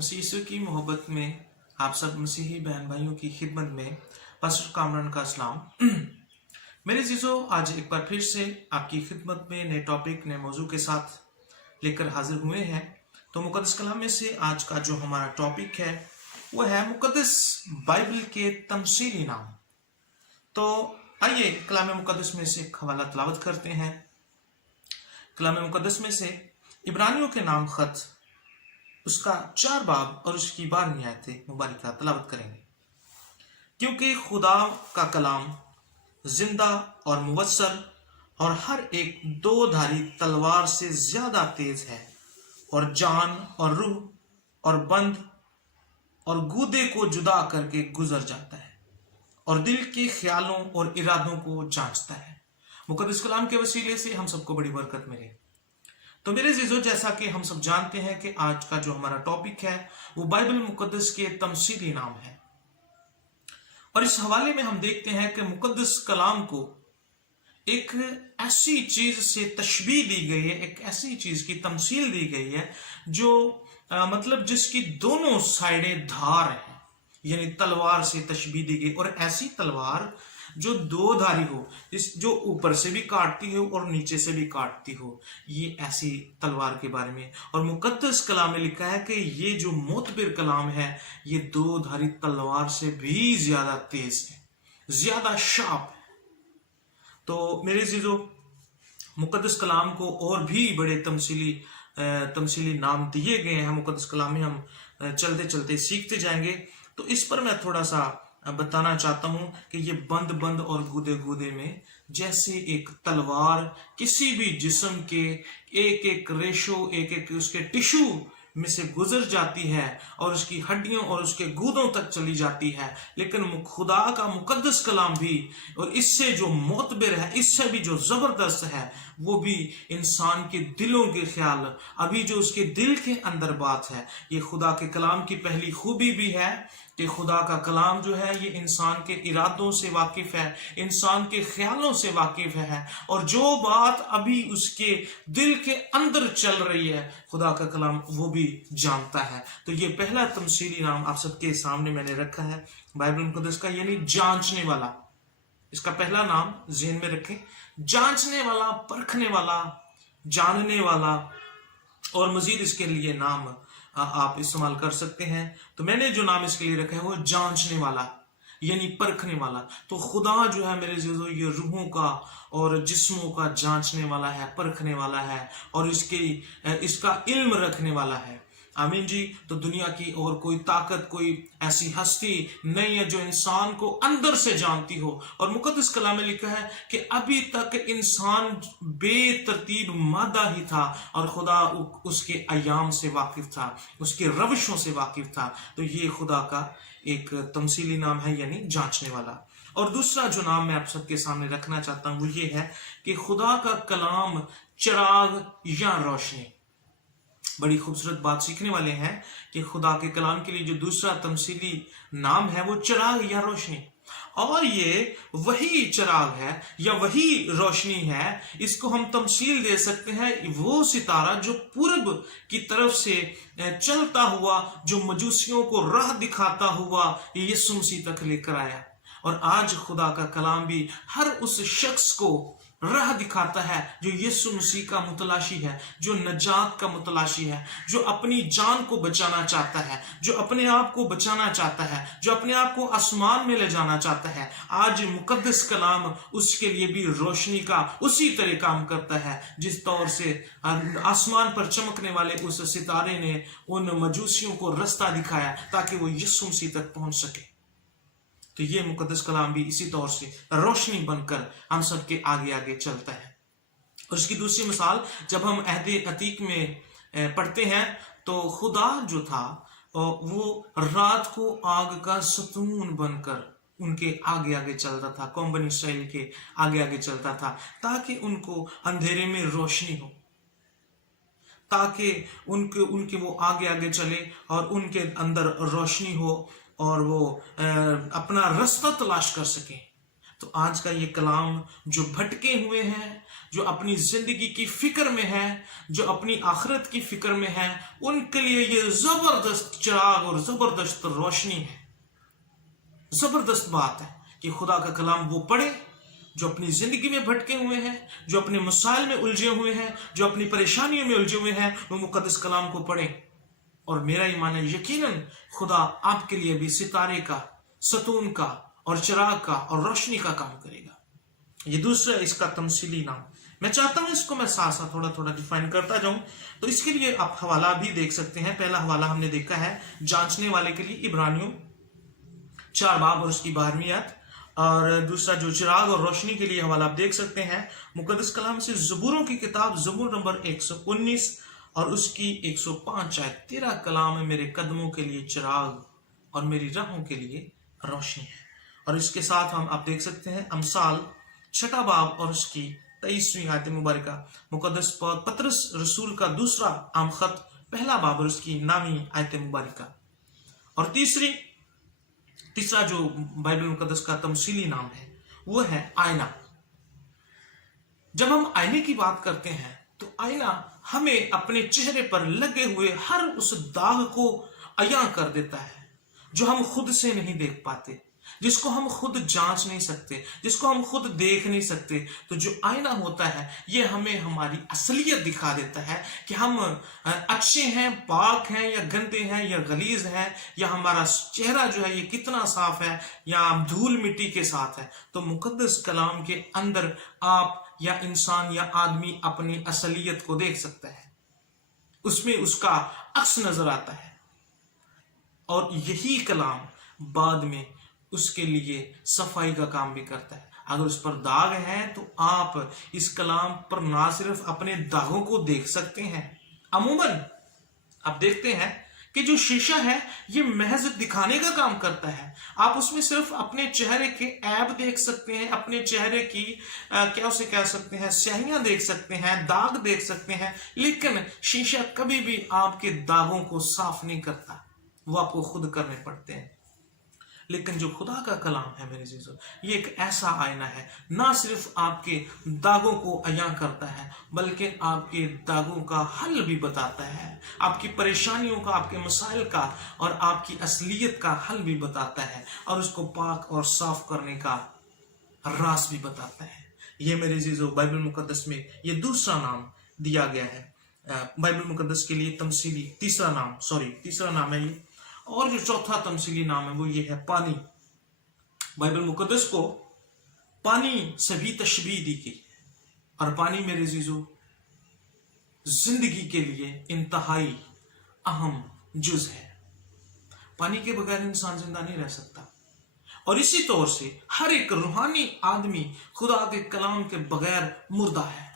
मसीह यीशु की मोहब्बत में आप सब मसीही बहन भाइयों की खिदमत में पास्टर कामरान का सलाम। मेरे जीजो, आज एक बार फिर से आपकी खिदमत में नए टॉपिक नए मौजू के साथ लेकर हाजिर हुए हैं। तो मुकद्दस कलाम में से आज का जो हमारा टॉपिक है वो है मुकद्दस बाइबल के तमसीली नाम। तो आइए कलाम मुकद्दस में से एक हवाला तलावत करते हैं। कलाम मुकद्दस में से इब्रानियों के नाम खत उसका 4 बाब और उसकी 12 आयतें मुबारक तलावत करेंगे। क्योंकि खुदा का कलाम जिंदा और मुवस्सर और हर एक दो धारी तलवार से ज्यादा तेज है और जान और रूह और बंद और गूदे को जुदा करके गुजर जाता है और दिल के ख्यालों और इरादों को जांचता है। मुकद्दस कलाम के वसीले से हम सबको बड़ी बरकत मिले। तो मेरे जीजो, जैसा कि हम सब जानते हैं कि आज का जो हमारा टॉपिक है वो बाइबल मुकद्दस के तमसीली नाम है। और इस हवाले में हम देखते हैं कि मुकद्दस कलाम को एक ऐसी चीज से तशबीह दी गई है, एक ऐसी चीज की तमसील दी गई है जो मतलब जिसकी दोनों साइडें धार है, यानी तलवार से तशबीह दी गई। और ऐसी तलवार जो दो धारी हो, इस जो ऊपर से भी काटती हो और नीचे से भी काटती हो, ये ऐसी तलवार के बारे में। और मुकद्दस कलाम में लिखा है कि ये जो मोतबिर कलाम है ये दो धारी तलवार से भी ज्यादा तेज है, ज्यादा शार्प है। तो मेरे जीजो, मुकद्दस कलाम को और भी बड़े तमसीली नाम दिए गए हैं। मुकद्दस कलाम में हम चलते चलते सीखते जाएंगे। तो इस पर मैं थोड़ा सा बताना चाहता हूं कि ये बंद बंद और गूदे गूदे में जैसे एक तलवार किसी भी जिस्म के एक एक रेशो, एक एक उसके टिश्यू में से गुजर जाती है और उसकी हड्डियों और उसके गूदों तक चली जाती है, लेकिन खुदा का मुकद्दस कलाम भी और इससे जो मोतबिर है, इससे भी जो जबरदस्त है, वो भी इंसान के दिलों के ख्याल, अभी जो उसके दिल के अंदर बात है। ये खुदा के कलाम की पहली खूबी भी है कि खुदा का कलाम जो है ये इंसान के इरादों से वाकिफ है, इंसान के ख्यालों से वाकिफ है, और जो बात अभी उसके दिल के अंदर चल रही है खुदा का कलाम वो भी जानता है। तो ये पहला तमसीली नाम आप सबके सामने मैंने रखा है बाइबल मुकद्दस का, यानी जांचने वाला। इसका पहला नाम ज़हन में रखें, जांचने वाला, परखने वाला, जानने वाला। और मजीद इसके लिए नाम आप इस्तेमाल कर सकते हैं। तो मैंने जो नाम इसके लिए रखा है वो जांचने वाला, यानी परखने वाला। तो खुदा जो है मेरे जीजो ये रूहों का और जिस्मों का जांचने वाला है, परखने वाला है और इसका इल्म रखने वाला है। आमीन जी। तो दुनिया की और कोई ताकत, कोई ऐसी हस्ती नहीं है जो इंसान को अंदर से जानती हो। और मुकद्दस कलाम में लिखा है कि अभी तक इंसान बेतरतीब मादा ही था और खुदा उसके अयाम से वाकिफ था, उसके रविशों से वाकिफ था। तो ये खुदा का एक तमसीली नाम है, यानी जांचने वाला। और दूसरा जो नाम मैं आप सबके सामने रखना चाहता हूं वो ये है कि खुदा का कलाम चिराग या रोशनी। बड़ी खूबसूरत बात सीखने वाले हैं कि खुदा के कलाम के लिए जो दूसरा तमसीली नाम है वो चिराग या रोशनी। और ये वही चिराग है या वही रोशनी है, इसको हम तमसील दे सकते हैं वो सितारा जो पूर्व की तरफ से चलता हुआ, जो मजूसियों को राह दिखाता हुआ यीशु मसीह तक लेकर आया। और आज खुदा का कलाम भी हर उस शख्स को राह दिखाता है जो यीशु मसीह का मुतलाशी है, जो नजात का मुतलाशी है, जो अपनी जान को बचाना चाहता है, जो अपने आप को बचाना चाहता है, जो अपने आप को आसमान में ले जाना चाहता है। आज मुकद्दस कलाम उसके लिए भी रोशनी का उसी तरह काम करता है जिस तौर से आसमान पर चमकने वाले उस सितारे ने उन मजूसियों को रास्ता दिखाया ताकि वो यीशु मसीह तक पहुंच सके। तो ये मुकद्दस कलाम भी इसी तौर से रोशनी बनकर हम सबके आगे आगे चलता है। और इसकी दूसरी मिसाल जब हम अहदे अतीक में पढ़ते हैं तो खुदा जो था वो रात को आग का सतून बनकर उनके आगे आगे चलता था, कौम बनी इसराइल के आगे आगे चलता था ताकि उनको अंधेरे में रोशनी हो, ताकि उनके वो आगे आगे चले और उनके अंदर रोशनी हो और वो अपना रास्ता तलाश कर सके। तो आज का ये कलाम जो भटके हुए हैं, जो अपनी जिंदगी की फिक्र में है, जो अपनी आखिरत की फिक्र में है, उनके लिए ये जबरदस्त चिराग और जबरदस्त रोशनी है। जबरदस्त बात है कि खुदा का कलाम वो पढ़े जो अपनी जिंदगी में भटके हुए हैं, जो अपने मसाइल में उलझे हुए हैं, जो अपनी परेशानियों में उलझे हुए हैं, वो मुकद्दस कलाम को पढ़े। और मेरा ईमान है यकीनन खुदा आपके लिए भी सितारे का, सतून का और चिराग का और रोशनी का काम करेगा। ये दूसरा इसका तमसीली नाम। मैं चाहता हूं इसको मैं साथ साथ थोड़ा थोड़ा डिफाइन करता जाऊं, तो इसके लिए आप हवाला भी देख सकते हैं। पहला हवाला हमने देखा है जांचने वाले के लिए इब्रानियों 4 बाब और उसकी 12वीं आयत, और दूसरा जो चिराग और रोशनी के लिए हवाला आप देख सकते हैं मुकद्दस कलाम से ज़बूरों की किताब ज़बूर नंबर 119 और उसकी 105 आयत। तेरा कलाम है मेरे कदमों के लिए चिराग और मेरी राहों के लिए रोशनी है। और इसके साथ आप देख सकते हैं अमसाल 6 बाब और उसकी 23वीं आयत मुबारका, मुकद्दस पतरस रसूल का दूसरा आम खत 1 बाब और उसकी 9वीं आयत मुबारका। और तीसरा जो बाइबल मुकद्दस का तमसीली नाम है वो है आईना। जब हम आईने की बात करते हैं तो आईना हमें अपने चेहरे पर लगे हुए हर उस दाग को अया कर देता है जो हम खुद से नहीं देख पाते, जिसको हम खुद जांच नहीं सकते, जिसको हम खुद देख नहीं सकते। तो जो आईना होता है ये हमें हमारी असलियत दिखा देता है कि हम अच्छे हैं, पाक हैं या गंदे हैं या गलीज हैं, या हमारा चेहरा जो है ये कितना साफ है या धूल मिट्टी के साथ है। तो मुकद्दस कलाम के अंदर आप या इंसान या आदमी अपनी असलियत को देख सकता है, उसमें उसका अक्स नजर आता है। और यही कलाम बाद में उसके लिए सफाई का काम भी करता है। अगर उस पर दाग है तो आप इस कलाम पर ना सिर्फ अपने दागों को देख सकते हैं, अमूमन आप देखते हैं कि जो शीशा है ये महज दिखाने का काम करता है। आप उसमें सिर्फ अपने चेहरे के ऐब देख सकते हैं, अपने चेहरे की क्या उसे कह सकते हैं, स्याहियां देख सकते हैं, दाग देख सकते हैं, लेकिन शीशा कभी भी आपके दागों को साफ नहीं करता, वो आपको खुद करने पड़ते हैं। लेकिन जो खुदा का कलाम है मेरे अज़ीज़ों, ये एक ऐसा आईना है, ना सिर्फ आपके दागों को अया करता है बल्कि आपके दागों का हल भी बताता है, आपकी परेशानियों का, आपके मसाइल का और आपकी असलियत का हल भी बताता है, और उसको पाक और साफ करने का राज भी बताता है। ये मेरे अज़ीज़ों बाइबल मुकद्दस में ये दूसरा नाम दिया गया है बाइबल मुकद्दस के लिए तमसीली तीसरा नाम है ये। और जो चौथा तमसीली नाम है वो ये है पानी। बाइबल मुकद्दस को पानी से भी तशबीह दी गई, और पानी मेरे अज़ीज़ों जिंदगी के लिए इंतहाई अहम जुज है। पानी के बगैर इंसान जिंदा नहीं रह सकता, और इसी तौर से हर एक रूहानी आदमी खुदा के कलाम के बगैर मुर्दा है।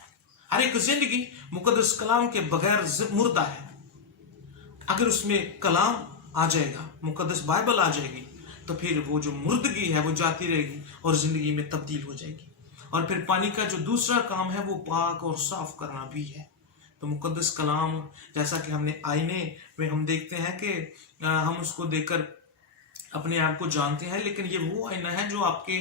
हर एक जिंदगी मुकद्दस कलाम के बगैर मुर्दा है। अगर उसमें कलाम आ जाएगा, मुकद्दस बाइबल आ जाएगी, तो फिर वो जो मुर्दगी है वो जाती रहेगी और जिंदगी में तब्दील हो जाएगी। और फिर पानी का जो दूसरा काम है वो पाक और साफ करना भी है। तो मुकद्दस कलाम, जैसा कि हमने आईने में हम देखते हैं कि हम उसको देखकर अपने आप को जानते हैं, लेकिन ये वो आईना है जो आपके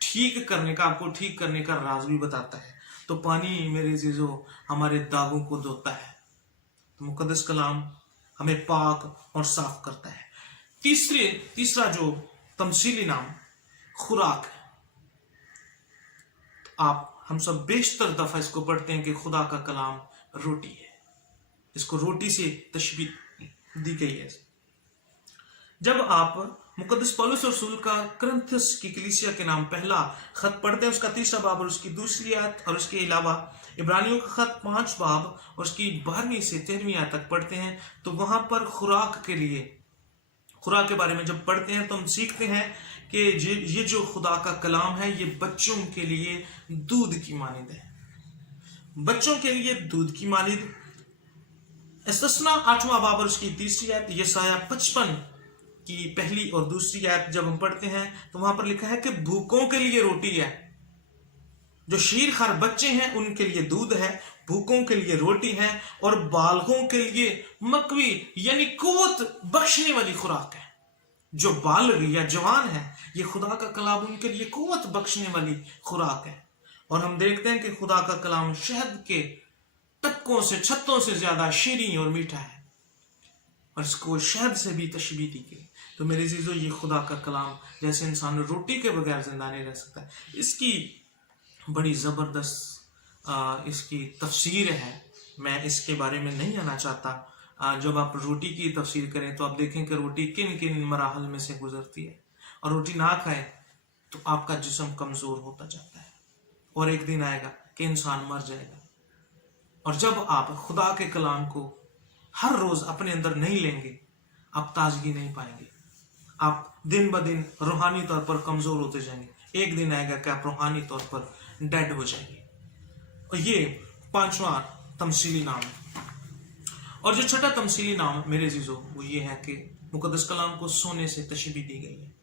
ठीक करने का राज भी बताता है। तो पानी मेरे अज़ीज़ों हमारे दागों को धोता है। तो मुकद्दस कलाम हमें पाक और साफ करता है। तीसरा जो तमसीली नाम खुराक है। हम सब बेशतर दफा इसको पढ़ते हैं कि खुदा का कलाम रोटी है, इसको रोटी से तशबीह दी गई है। जब आप मुकद्दस पौलुस रसूल का करंथस की कलीसिया के नाम पहला खत पढ़ते हैं, उसका 3 बाब और उसकी 2 आयत, और उसके अलावा इब्रानियों का खत 5 बाब और उसकी 12वीं से 13वीं आयत तक पढ़ते हैं, तो वहां पर खुराक के बारे में जब पढ़ते हैं तो हम सीखते हैं कि ये जो खुदा का कलाम है ये बच्चों के लिए दूध की मानिंद है। बच्चों के लिए दूध की मानिंद। इस्तिस्ना 8वां बाब और उसकी 3 आयत, यशायाह 55 की 1 और 2 आयत जब हम पढ़ते हैं तो वहां पर लिखा है कि भूखों के लिए रोटी है, जो शीरखार बच्चे हैं उनके लिए दूध है, भूखों के लिए रोटी है, और बालगों के लिए मकवी यानी कुव्वत बख्शने वाली खुराक है। जो बालग या जवान है, ये खुदा का कलाम उनके लिए कुव्वत बख्शने वाली खुराक है। और हम देखते हैं कि खुदा का कलाम शहद के टपकों से, छत्तों से ज्यादा शीरीं और मीठा है, और इसको शहद से भी तशबीह दी गई। तो मेरे अजीजों, ये खुदा का कलाम जैसे इंसान रोटी के बगैर जिंदा नहीं रह सकता है, इसकी बड़ी ज़बरदस्त इसकी तफसीर है। मैं इसके बारे में नहीं आना चाहता। जब आप रोटी की तफसीर करें तो आप देखें कि रोटी किन किन मराहल में से गुजरती है, और रोटी ना खाएं तो आपका जिस्म कमज़ोर होता जाता है, और एक दिन आएगा कि इंसान मर जाएगा। और जब आप खुदा के कलाम को हर रोज़ अपने अंदर नहीं लेंगे, आप ताजगी नहीं पाएंगे, आप दिन ब दिन रूहानी तौर पर कमज़ोर होते जाएंगे। एक दिन आएगा कि आप रूहानी तौर पर डेड हो जाएंगे। और ये 5वां तमसीली नाम है। और जो छठा तमसीली नाम मेरे अजीजों वो ये है कि मुकद्दस कलाम को सोने से तशबीह दी गई है।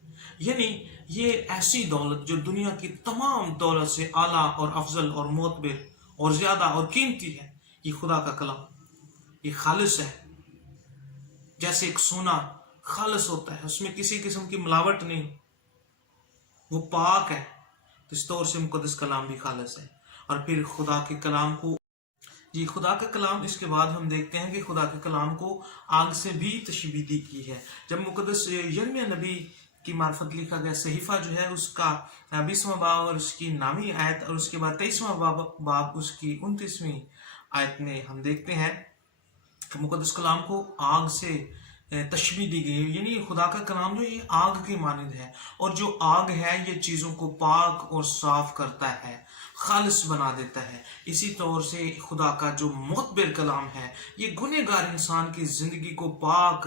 यानी ये ऐसी दौलत जो दुनिया की तमाम दौलत से आला और अफजल और मोतबर और ज्यादा और कीमती है, ये खुदा का कलाम, ये खालिस है। जैसे एक सोना खालिस होता है, उसमें किसी किस्म की मिलावट नहीं, वो पाक है, तो इस तौर से मुकद्दस कलाम भी खालिस है। और फिर खुदा के कलाम को खुदा का कलाम, इसके बाद हम देखते हैं कि खुदा के कलाम को आग से भी तशबीह दी की है। जब मुकद्दस यिर्मयाह नबी की मार्फत लिखा गया सहीफा जो है, उसका 20वां बाब और उसकी 9वीं आयत, और उसके बाद 23वां बाब उसकी 29वीं आयत में हम देखते हैं कि मुकद्दस कलाम को आग से तशबीह दी गई। यानी खुदा का कलाम जो ये आग की मानिंद है, और जो आग है ये चीज़ों को पाक और साफ करता है, खालिस बना देता है। इसी तौर से खुदा का जो मोतबर कलाम है, ये गुनहगार इंसान की ज़िंदगी को पाक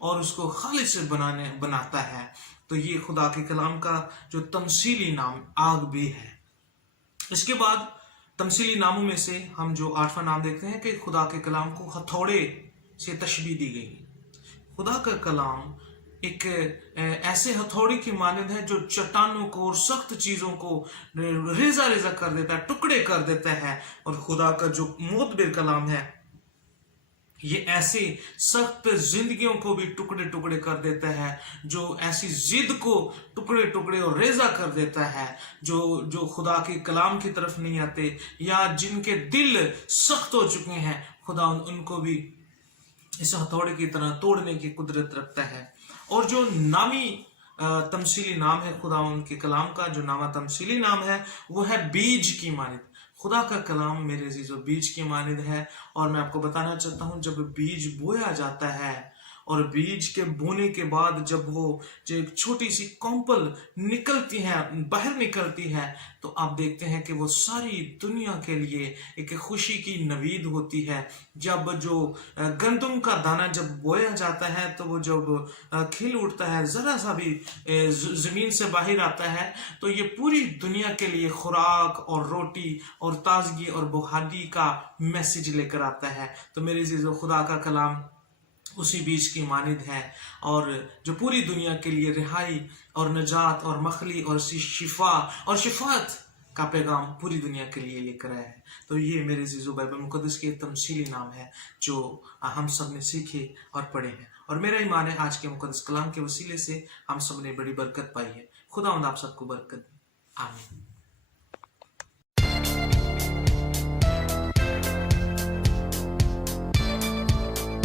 और उसको खालिस बनाता है। तो ये खुदा के कलाम का जो तमसीली नाम आग भी है। इसके बाद तमसीली नामों में से हम जो 8वां नाम देखते हैं कि खुदा के कलाम को हथौड़े से तशबीह दी गई है। खुदा का कलाम एक ऐसे हथौड़ी की मानद है जो चट्टानों को और सख्त चीजों को रेजा रेजा कर देता है, टुकड़े कर देता है। और खुदा का जो मोतबर कलाम है, ये ऐसे सख्त जिंदगियों को भी टुकड़े टुकड़े कर देता है, जो ऐसी जिद को टुकड़े टुकड़े और रेजा कर देता है, जो खुदा के कलाम की तरफ नहीं आते, या जिनके दिल सख्त हो चुके हैं, खुदा उनको भी इस हथौड़े की तरह तोड़ने की कुदरत रखता है। और जो नामी तमसीली नाम है खुदा उनके कलाम का, जो नामा तमसीली नाम है वो है बीज की मानिद। खुदा का कलाम मेरे अजीजों बीज की मानिद है। और मैं आपको बताना चाहता हूँ, जब बीज बोया जाता है और बीज के बोने के बाद जब वो जो एक छोटी सी कॉम्पल निकलती है, बाहर निकलती है, तो आप देखते हैं कि वो सारी दुनिया के लिए एक खुशी की नवीद होती है। जब जो गंदम का दाना जब बोया जाता है, तो वो जब खिल उठता है, जरा सा भी जमीन से बाहर आता है, तो ये पूरी दुनिया के लिए खुराक और रोटी और ताजगी और बहाली का मैसेज लेकर आता है। तो मेरे अजीजों, खुदा का कलाम उसी बीज की मानिद है, और जो पूरी दुनिया के लिए रिहाई और नजात और मखली और शिफा और शिफात का पैगाम पूरी दुनिया के लिए लेकर आया है। तो ये मेरे अजीजों बाइबल मुकद्दस के तमसीली नाम है जो हम सब ने सीखे और पढ़े हैं। और मेरा ईमान है आज के मुकद्दस कलाम के वसीले से हम सब ने बड़ी बरकत पाई है। खुदा आप सबको बरकत दे। आमीन।